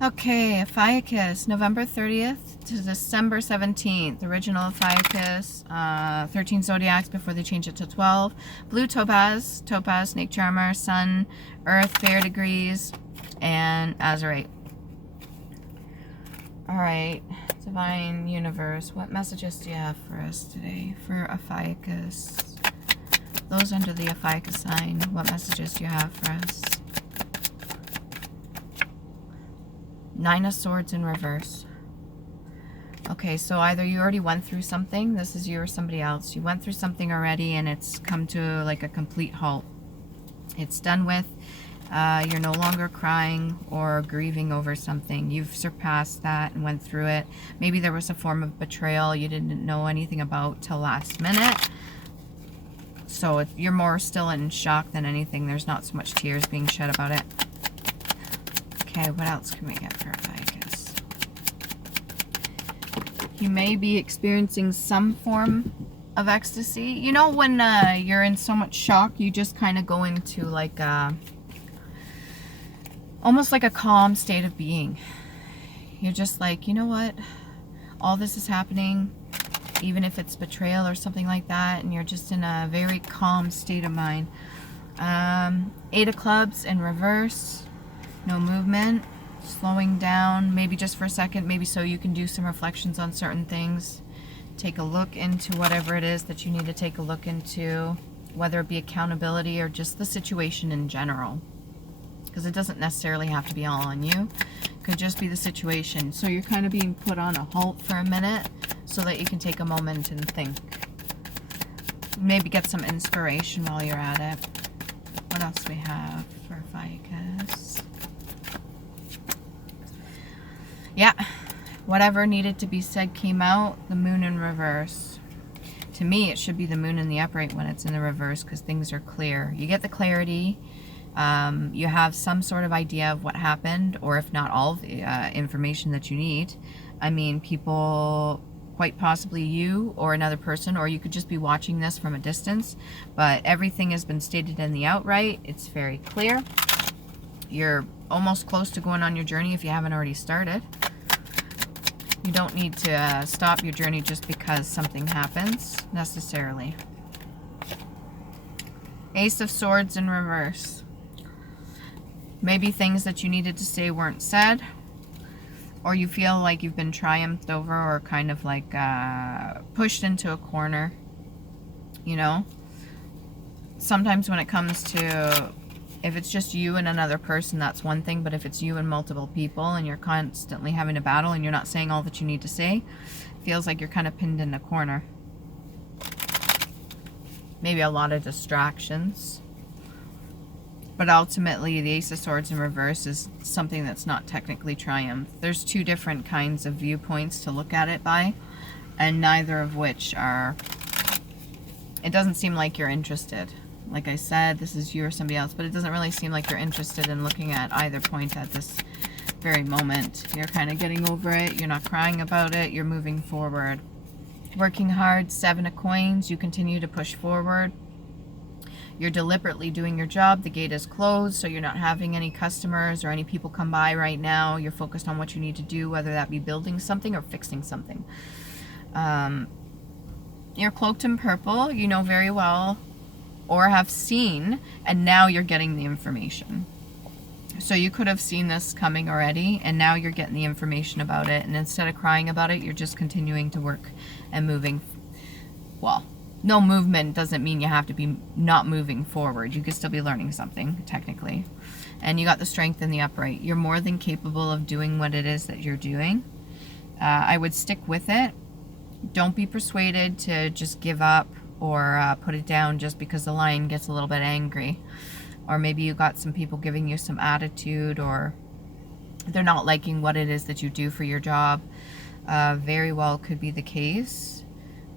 Okay, Ophiuchus, November 30th to December 17th. Original Ophiuchus, 13 zodiacs before they changed it to 12. Blue topaz, topaz, snake charmer, sun, earth, bear degrees, and azurite. Alright, divine universe, what messages do you have for us today for Ophiuchus? Those under the Ophiuchus sign, what messages do you have for us? Nine of Swords in reverse. Okay, so either you already went through something, this is you or somebody else. You went through something already and it's come to like a complete halt. It's done with. You're no longer crying or grieving over something. You've surpassed that and went through it. Maybe there was a form of betrayal you didn't know anything about till last minute. So you're more still in shock than anything. There's not so much tears being shed about it. Okay, what else can we get for Ophiuchus? You may be experiencing some form of ecstasy. You know when you're in so much shock, you just kind of go into like almost like a calm state of being. You're just like, you know what? All this is happening, even if it's betrayal or something like that, and you're just in a very calm state of mind. 8 of clubs in reverse. No movement, slowing down, maybe just for a second, maybe so you can do some reflections on certain things. Take a look into whatever it is that you need to take a look into, whether it be accountability or just the situation in general. Because it doesn't necessarily have to be all on you. It could just be the situation. So you're kind of being put on a halt for a minute so that you can take a moment and think. Maybe get some inspiration while you're at it. What else do we have for Ophiuchus? Yeah, whatever needed to be said came out. The moon in reverse. To me, it should be the moon in the upright when it's in the reverse because things are clear. You get the clarity. You have some sort of idea of what happened, or if not all of the information that you need. I mean, people, quite possibly you or another person, or you could just be watching this from a distance, but everything has been stated in the outright. It's very clear. You're almost close to going on your journey if you haven't already started. You don't need to stop your journey just because something happens, necessarily. Ace of Swords in reverse. Maybe things that you needed to say weren't said, or you feel like you've been triumphed over or kind of like pushed into a corner, you know? Sometimes when it comes to, if it's just you and another person, that's one thing, but if it's you and multiple people and you're constantly having a battle and you're not saying all that you need to say, it feels like you're kind of pinned in a corner. Maybe a lot of distractions. But ultimately, the Ace of Swords in reverse is something that's not technically triumph. There's two different kinds of viewpoints to look at it by, and neither of which are, it doesn't seem like you're interested. Like I said, this is you or somebody else, but it doesn't really seem like you're interested in looking at either point at this very moment. You're kind of getting over it. You're not crying about it. You're moving forward. Working hard, 7 of coins. You continue to push forward. You're deliberately doing your job. The gate is closed, so you're not having any customers or any people come by right now. You're focused on what you need to do, whether that be building something or fixing something. You're cloaked in purple. You know very well or have seen, and now you're getting the information. So you could have seen this coming already, and now you're getting the information about it, and instead of crying about it, you're just continuing to work and moving. Well, no movement doesn't mean you have to be not moving forward. You could still be learning something, technically. And you got the strength in the upright. You're more than capable of doing what it is that you're doing. I would stick with it. Don't be persuaded to just give up or put it down just because the lion gets a little bit angry. Or maybe you got some people giving you some attitude, or they're not liking what it is that you do for your job. Very well could be the case.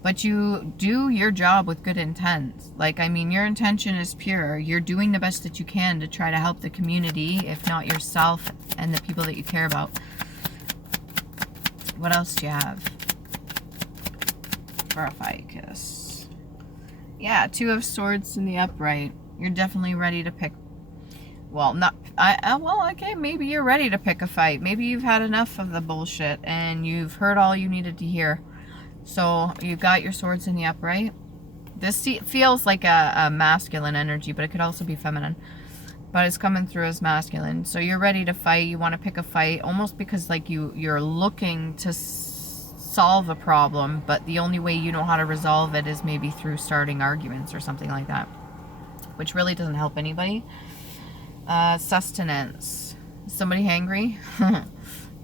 But you do your job with good intent. Like, I mean, your intention is pure. You're doing the best that you can to try to help the community, if not yourself and the people that you care about. What else do you have for Ophiuchus? Yeah, 2 of Swords in the upright. You're definitely ready to pick, well, not well, okay, maybe you're ready to pick a fight. Maybe you've had enough of the bullshit and you've heard all you needed to hear. So you've got your swords in the upright. This feels like a masculine energy, but it could also be feminine. But it's coming through as masculine. So you're ready to fight. You want to pick a fight, almost because like you're looking to solve a problem, but the only way you know how to resolve it is maybe through starting arguments or something like that, which really doesn't help anybody. Sustenance. Is somebody hangry?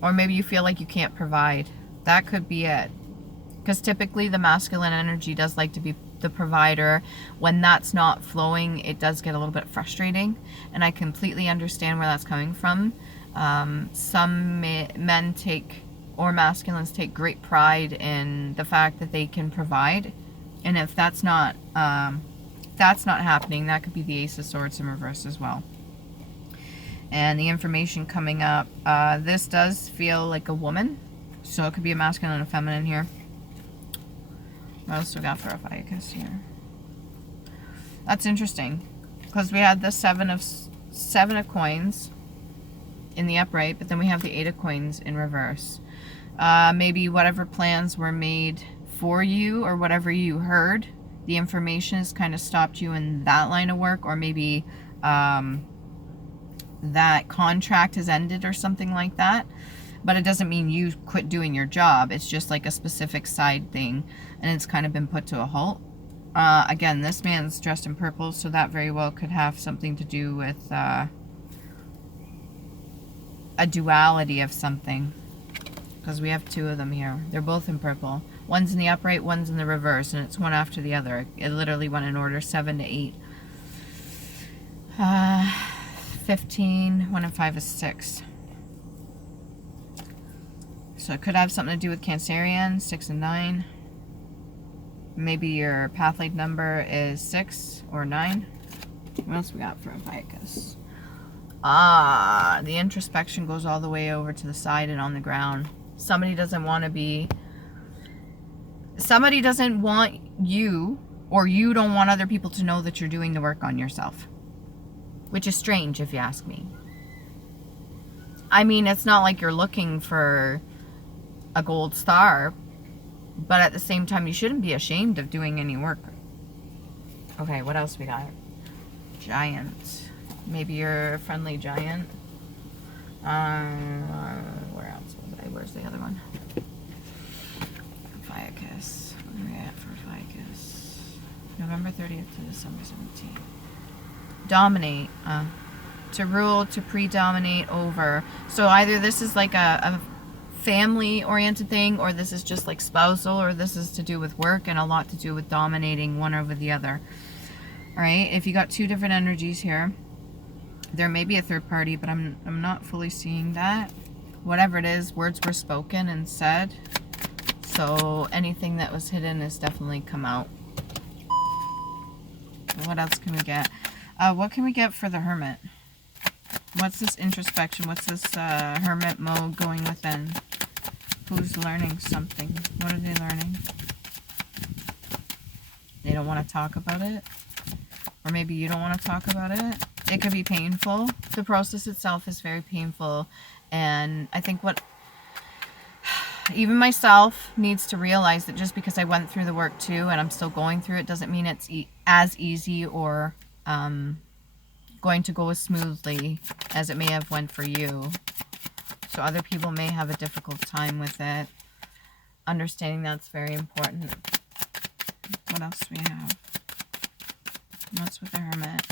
Or maybe you feel like you can't provide. That could be it. Because typically the masculine energy does like to be the provider. When that's not flowing, it does get a little bit frustrating. And I completely understand where that's coming from. Some men take, or masculines take, great pride in the fact that they can provide. And if that's not happening, that could be the Ace of Swords in reverse as well. And the information coming up, this does feel like a woman. So it could be a masculine and a feminine here. What else we got for OPHIUCHUS here? That's interesting, because we had the seven of coins in the upright, but then we have the 8 of coins in reverse. Maybe whatever plans were made for you, or whatever you heard, the information has kind of stopped you in that line of work, or maybe that contract has ended or something like that. But it doesn't mean you quit doing your job. It's just like a specific side thing, and it's kind of been put to a halt. Again, this man's dressed in purple, so that very well could have something to do with a duality of something. Because we have 2 of them here. They're both in purple. One's in the upright, one's in the reverse, and it's one after the other. It literally went in order 7 to 8. 15, 1 and 5 is 6. So it could have something to do with Cancerian, 6 and 9. Maybe your path lead number is 6 or 9. What else we got for OPHIUCHUS? The introspection goes all the way over to the side and on the ground. Somebody doesn't want you, or you don't want other people to know that you're doing the work on yourself. Which is strange, if you ask me. I mean, it's not like you're looking for a gold star, but at the same time, you shouldn't be ashamed of doing any work. Okay, what else we got? Giant. Maybe you're a friendly giant. Where else was I? Where's the other one? OPHIUCHUS. What are we at for OPHIUCHUS? November 30th to December 17th. Dominate. To rule, to predominate over. So either this is like a family-oriented thing, or this is just like spousal, or this is to do with work and a lot to do with dominating one over the other. Alright, if you got 2 different energies here, there may be a third party, but I'm not fully seeing that. Whatever it is, words were spoken and said, so anything that was hidden has definitely come out. What else can we get? What can we get for the Hermit? What's this introspection? What's this hermit mode going within? Who's learning something? What are they learning? They don't want to talk about it? Or maybe you don't want to talk about it? It could be painful. The process itself is very painful. And I think what even myself needs to realize that just because I went through the work too, and I'm still going through it, doesn't mean it's as easy or going to go as smoothly as it may have went for you. So other people may have a difficult time with it. Understanding that's very important. What else do we have? What's with the Hermit?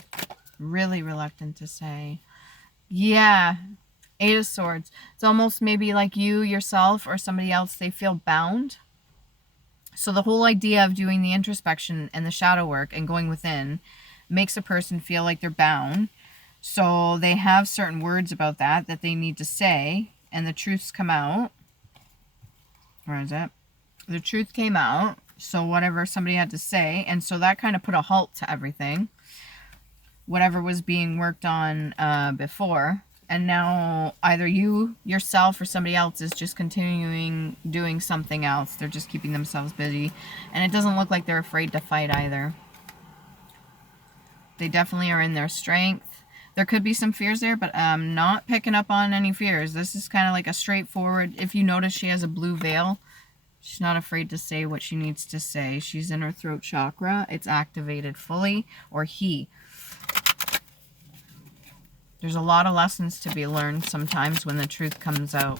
Really reluctant to say. Yeah. 8 of Swords. It's almost maybe like you, yourself, or somebody else, they feel bound. So the whole idea of doing the introspection and the shadow work and going within makes a person feel like they're bound. So they have certain words about that they need to say, and the truths come out. Where is it? The truth came out, so whatever somebody had to say, and so that kind of put a halt to everything. Whatever was being worked on before, and now either you, yourself, or somebody else is just continuing doing something else. They're just keeping themselves busy, and it doesn't look like they're afraid to fight either. They definitely are in their strength, There could be some fears there, but I'm not picking up on any fears. This is kind of like a straightforward, if you notice she has a blue veil, she's not afraid to say what she needs to say. She's in her throat chakra. It's activated fully, or he. There's a lot of lessons to be learned sometimes when the truth comes out.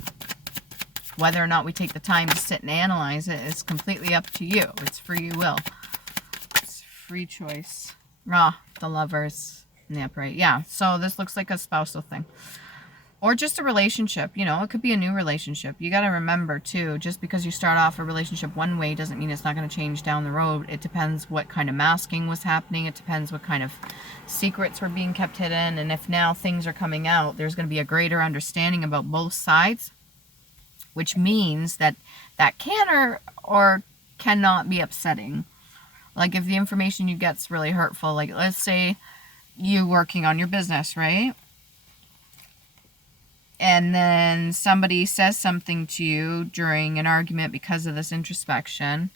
Whether or not we take the time to sit and analyze it is completely up to you. It's free will. It's free choice. Ah, the Lovers in the upright. Yeah, so this looks like a spousal thing. Or just a relationship. You know, it could be a new relationship. You got to remember, too, just because you start off a relationship one way doesn't mean it's not going to change down the road. It depends what kind of masking was happening. It depends what kind of secrets were being kept hidden. And if now things are coming out, there's going to be a greater understanding about both sides, which means that that can or cannot be upsetting. Like if the information you get's really hurtful, like let's say you working on your business, right? And then somebody says something to you during an argument because of this introspection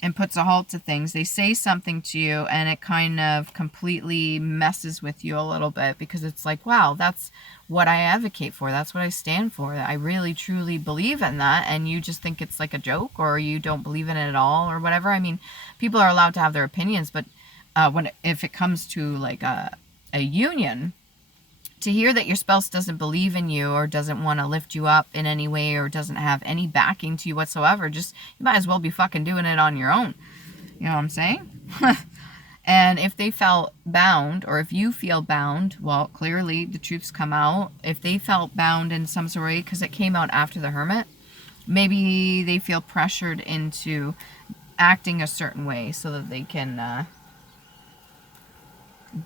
and puts a halt to things. They say something to you and it kind of completely messes with you a little bit because it's like, wow, that's what I advocate for. That's what I stand for. I really, truly believe in that. And you just think it's like a joke, or you don't believe in it at all, or whatever. I mean, people are allowed to have their opinions, but if it comes to like a union, to hear that your spouse doesn't believe in you or doesn't want to lift you up in any way or doesn't have any backing to you whatsoever, just, you might as well be fucking doing it on your own. You know what I'm saying? And if they felt bound, or if you feel bound, well, clearly the truth's come out. If they felt bound in some sort of way, because it came out after the Hermit, maybe they feel pressured into acting a certain way so that they can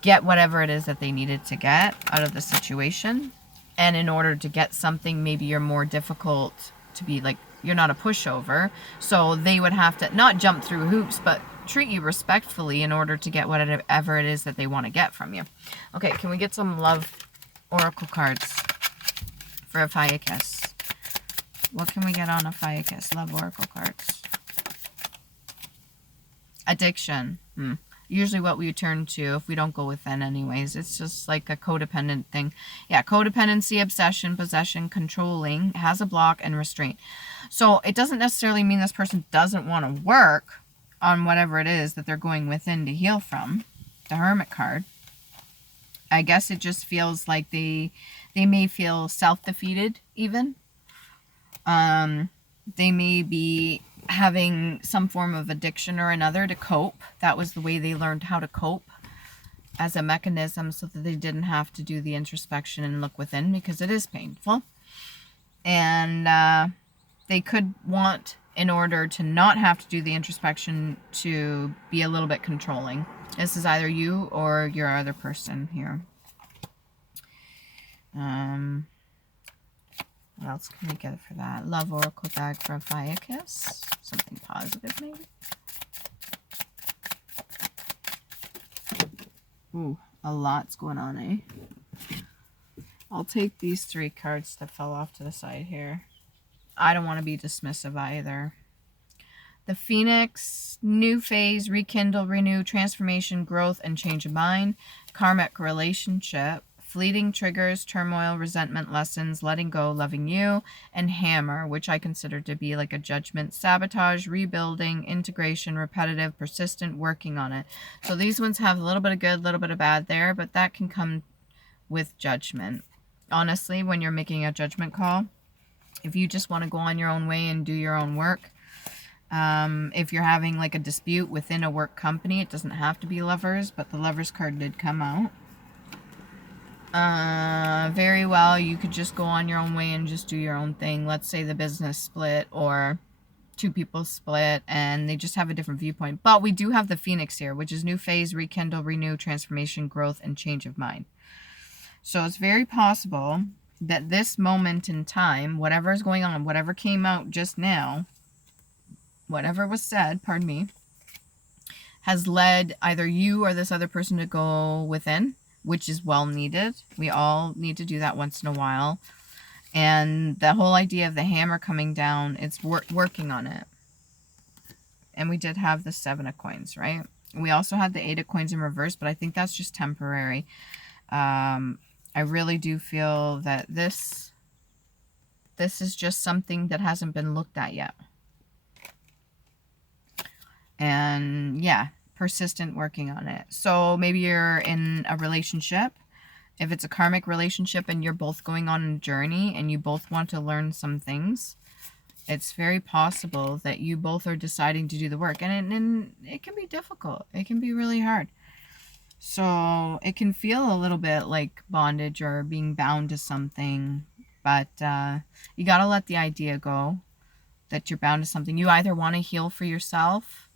get whatever it is that they needed to get out of the situation. And in order to get something, maybe you're more difficult to be, like, you're not a pushover. So they would have to not jump through hoops, but treat you respectfully in order to get whatever it is that they want to get from you. Okay, can we get some love oracle cards for Ophiuchus? What can we get on Ophiuchus? Love oracle cards. Addiction. Usually what we turn to if we don't go within anyways. It's just like a codependent thing. Yeah, codependency, obsession, possession, controlling, has a block, and restraint. So it doesn't necessarily mean this person doesn't want to work on whatever it is that they're going within to heal from. The Hermit card. I guess it just feels like they may feel self-defeated even. They may be having some form of addiction or another to cope. That was the way they learned how to cope, as a mechanism so that they didn't have to do the introspection and look within, because it is painful. And they could want, in order to not have to do the introspection, to be a little bit controlling. This is either you or your other person here. What else can we get for that? Love oracle bag for Ophiuchus. Something positive, maybe? Ooh, a lot's going on, eh? I'll take these 3 cards that fell off to the side here. I don't want to be dismissive either. The Phoenix, new phase, rekindle, renew, transformation, growth, and change of mind. Karmic relationship. Fleeting triggers, turmoil, resentment, lessons, letting go, loving you, and Hammer, which I consider to be like a judgment, sabotage, rebuilding, integration, repetitive, persistent, working on it. So these ones have a little bit of good, a little bit of bad there, but that can come with judgment. Honestly, when you're making a judgment call, if you just want to go on your own way and do your own work, if you're having like a dispute within a work company, it doesn't have to be Lovers, but the Lovers card did come out. Very well, you could just go on your own way and just do your own thing. Let's say the business split, or 2 people split and they just have a different viewpoint. But we do have the Phoenix here, which is new phase, rekindle, renew, transformation, growth, and change of mind. So it's very possible that this moment in time, whatever is going on, whatever came out just now, whatever was said, pardon me, has led either you or this other person to go within, which is well needed. We all need to do that once in a while. And the whole idea of the Hammer coming down, it's working on it. And we did have the 7 of coins, right? We also had the 8 of coins in reverse, but I think that's just temporary. I really do feel that this is just something that hasn't been looked at yet. And yeah, persistent working on it. So maybe you're in a relationship. If it's a karmic relationship and you're both going on a journey and you both want to learn some things, it's very possible that you both are deciding to do the work. And it can be difficult. It can be really hard. So it can feel a little bit like bondage or being bound to something. But you got to let the idea go that you're bound to something. You either want to heal for yourself,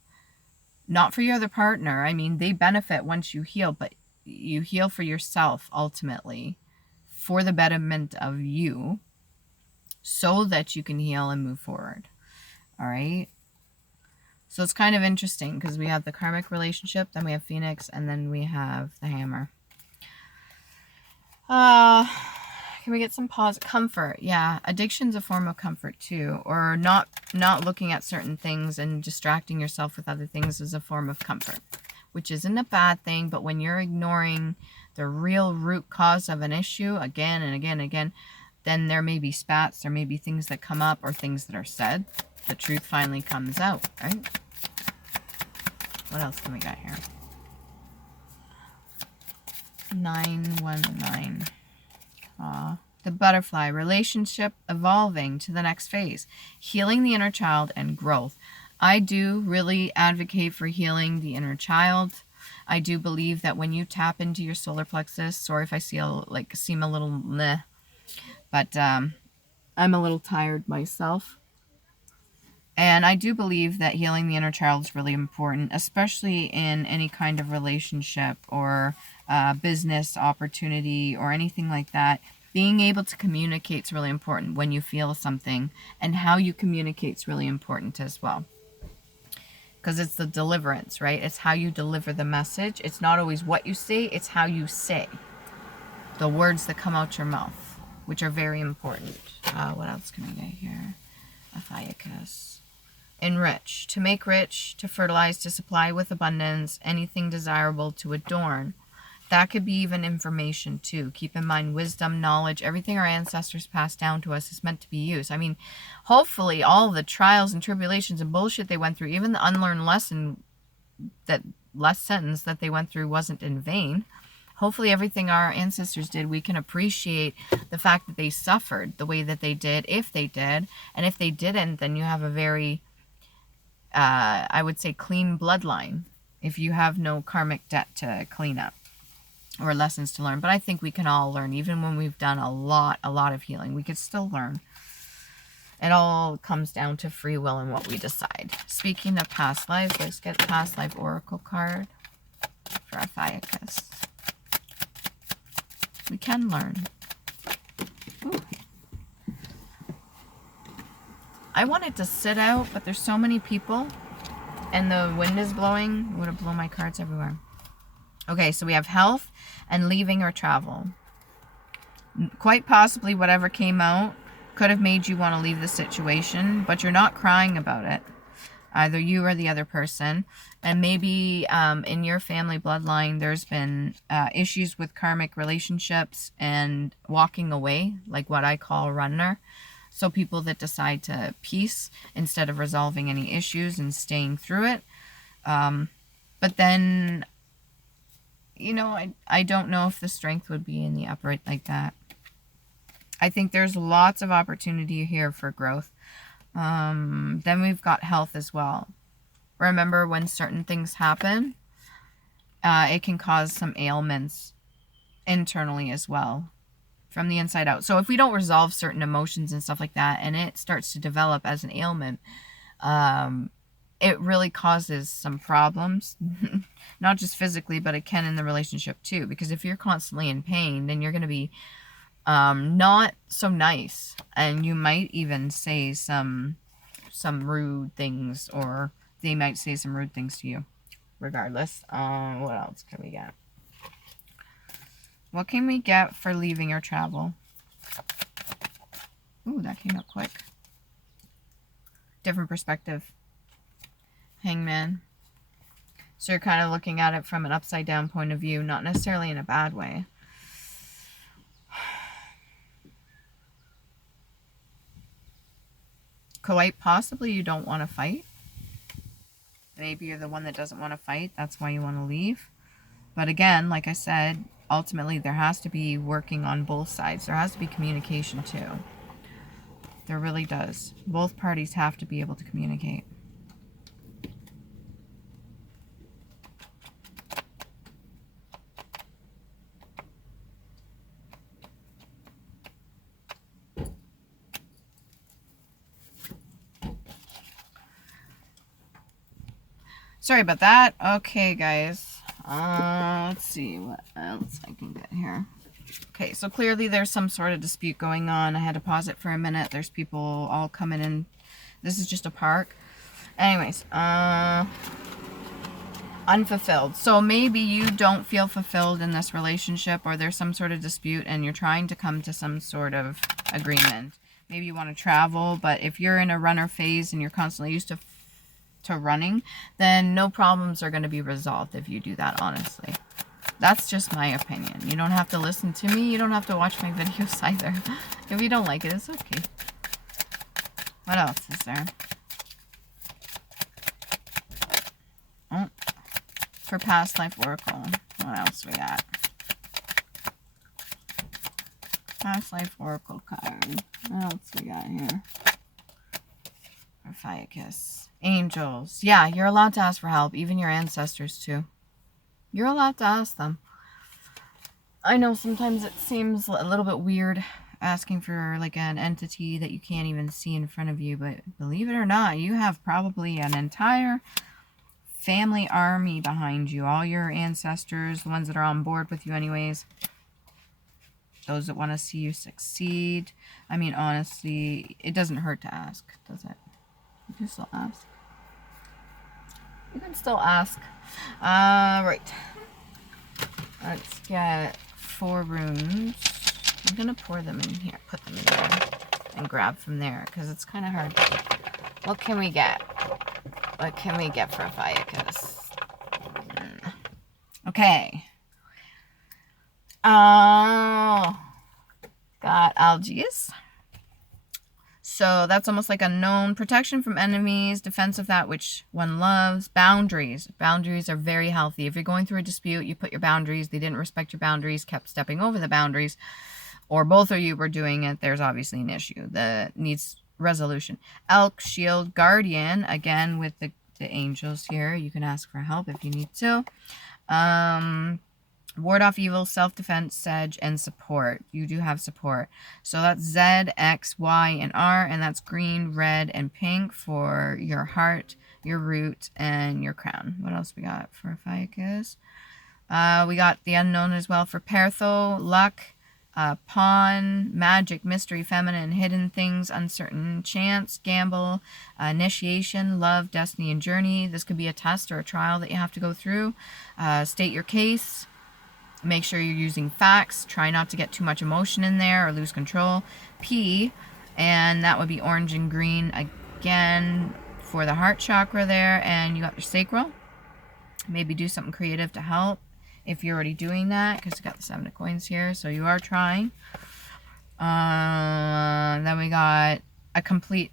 not for your other partner. I mean, they benefit once you heal, but you heal for yourself ultimately for the betterment of you so that you can heal and move forward. All right. So it's kind of interesting because we have the karmic relationship, then we have Phoenix, and then we have the Hammer. Can we get some comfort? Yeah, addiction's a form of comfort too, or not looking at certain things and distracting yourself with other things is a form of comfort, which isn't a bad thing. But when you're ignoring the real root cause of an issue again and again and again, then there may be spats, there may be things that come up or things that are said. The truth finally comes out, right? What else can we got here? 919. The butterfly, relationship evolving to the next phase, healing the inner child and growth. I do really advocate for healing the inner child. I do believe that when you tap into your solar plexus, sorry if I seem a little meh, but I'm a little tired myself. And I do believe that healing the inner child is really important, especially in any kind of relationship or business opportunity or anything like that. Being able to communicate is really important when you feel something, and how you communicate is really important as well. Because it's the deliverance, right? It's how you deliver the message. It's not always what you say, it's how you say the words that come out your mouth, which are very important. What else can we get here? OPHIUCHUS. Enrich, to make rich, to fertilize, to supply with abundance, anything desirable to adorn. That could be even information too. Keep in mind, wisdom, knowledge, everything our ancestors passed down to us is meant to be used. I mean, hopefully all the trials and tribulations and bullshit they went through, even the unlearned lessons that they went through wasn't in vain. Hopefully everything our ancestors did, we can appreciate the fact that they suffered the way that they did, if they did. And if they didn't, then you have a very I would say clean bloodline if you have no karmic debt to clean up or lessons to learn. But I think we can all learn. Even when we've done a lot of healing, we could still learn. It all comes down to free will and what we decide. Speaking of past lives, let's get past life oracle card for OPHIUCHUS. We can learn. Ooh. I wanted to sit out, but there's so many people and the wind is blowing. It would have blown my cards everywhere. Okay, so we have health and leaving or travel. Quite possibly whatever came out could have made you want to leave the situation, but you're not crying about it, either you or the other person. And maybe in your family bloodline, there's been issues with karmic relationships and walking away, like what I call runner. So people that decide to peace instead of resolving any issues and staying through it. But then, you know, I don't know if the strength would be in the upright like that. I think there's lots of opportunity here for growth. Then we've got health as well. Remember, when certain things happen, it can cause some ailments internally as well, from the inside out. So if we don't resolve certain emotions and stuff like that, and it starts to develop as an ailment, it really causes some problems. Not just physically, but it can in the relationship too. Because if you're constantly in pain, then you're going to be not so nice. And you might even say some rude things, or they might say some rude things to you. Regardless. What else can we get? What can we get for leaving or travel? Ooh, that came up quick. Different perspective. Hangman. So you're kind of looking at it from an upside down point of view, not necessarily in a bad way. quite possibly you don't want to fight. Maybe you're the one that doesn't want to fight. That's why you want to leave. But again, like I said, ultimately there has to be working on both sides. There has to be communication too. There really does. Both parties have to be able to communicate. Sorry about that. Okay, guys. Let's see what else I can get here. Okay, so clearly there's some sort of dispute going on. I had to pause it for a minute. There's people all coming in. This is just a park. Anyways, unfulfilled. So maybe you don't feel fulfilled in this relationship, or there's some sort of dispute and you're trying to come to some sort of agreement. Maybe you want to travel, but if you're in a runner phase and you're constantly used to running, then no problems are going to be resolved if you do that, honestly. That's just my opinion. You don't have to listen to me. You don't have to watch my videos either. If you don't like it, it's okay. What else is there? Oh, for past life oracle. What else we got? Past life oracle card. What else we got here? OPHIUCHUS. Angels. Yeah, you're allowed to ask for help. Even your ancestors too. You're allowed to ask them. I know sometimes it seems a little bit weird asking for like an entity that you can't even see in front of you, but believe it or not, you have probably an entire family army behind you. All your ancestors, the ones that are on board with you anyways. Those that want to see you succeed. I mean, honestly, it doesn't hurt to ask, does it? You can still ask. You can still ask. Right. Let's get 4 runes. I'm going to pour them in here. Put them in there. And grab from there. Because it's kind of hard. What can we get? What can we get for OPHIUCHUS? Okay. Got Algius. So that's almost like unknown. Protection from enemies, defense of that which one loves, boundaries. Boundaries are very healthy. If you're going through a dispute, you put your boundaries, they didn't respect your boundaries, kept stepping over the boundaries, or both of you were doing it, there's obviously an issue that needs resolution. Elk, shield, guardian, again with the angels here. You can ask for help if you need to. Ward off evil, self-defense, sedge, and support. You do have support. So that's Z, X, Y, and R, and that's green, red, and pink for your heart, your root, and your crown. What else we got for OPHIUCHUS? We got the unknown as well for Pertho, luck, pawn, magic, mystery, feminine, hidden things, uncertain, chance, gamble, initiation, love, destiny, and journey. This could be a test or a trial that you have to go through. State your case. Make sure you're using facts. Try not to get too much emotion in there or lose control. P, and that would be orange and green again for the heart chakra there. And you got your sacral. Maybe do something creative to help if you're already doing that, because you got the 7 of coins here, so you are trying. Then we got a complete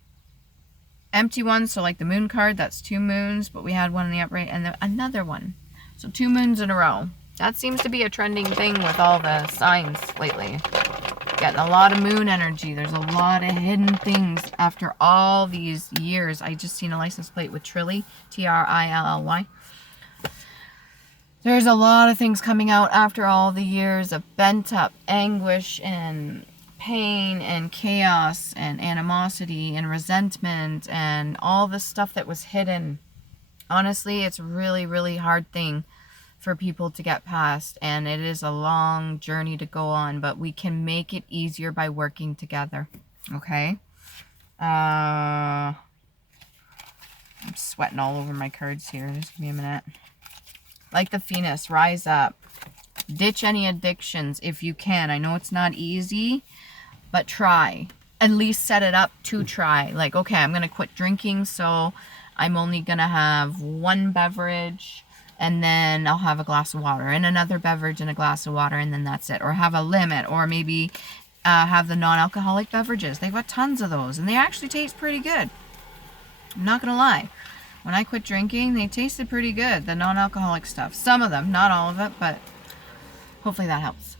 empty one, so like the moon card, that's 2 moons, but we had one in the upright, and then another one. So 2 moons in a row. That seems to be a trending thing with all the signs lately. Getting a lot of moon energy. There's a lot of hidden things after all these years. I just seen a license plate with Trilly, T-R-I-L-L-Y. There's a lot of things coming out after all the years of bent up anguish and pain and chaos and animosity and resentment and all the stuff that was hidden. Honestly, it's a really, really hard thing for people to get past, and it is a long journey to go on, but we can make it easier by working together. Okay? I'm sweating all over my cards here. Just give me a minute. Like the Phoenix, rise up. Ditch any addictions if you can. I know it's not easy, but try. At least set it up to try. Like, okay, I'm going to quit drinking, so I'm only going to have 1 beverage, and then I'll have a glass of water, and another beverage and a glass of water, and then that's it. Or have a limit, or maybe have the non-alcoholic beverages. They've got tons of those, and they actually taste pretty good. I'm not going to lie. When I quit drinking, they tasted pretty good, the non-alcoholic stuff. Some of them, not all of it, but hopefully that helps.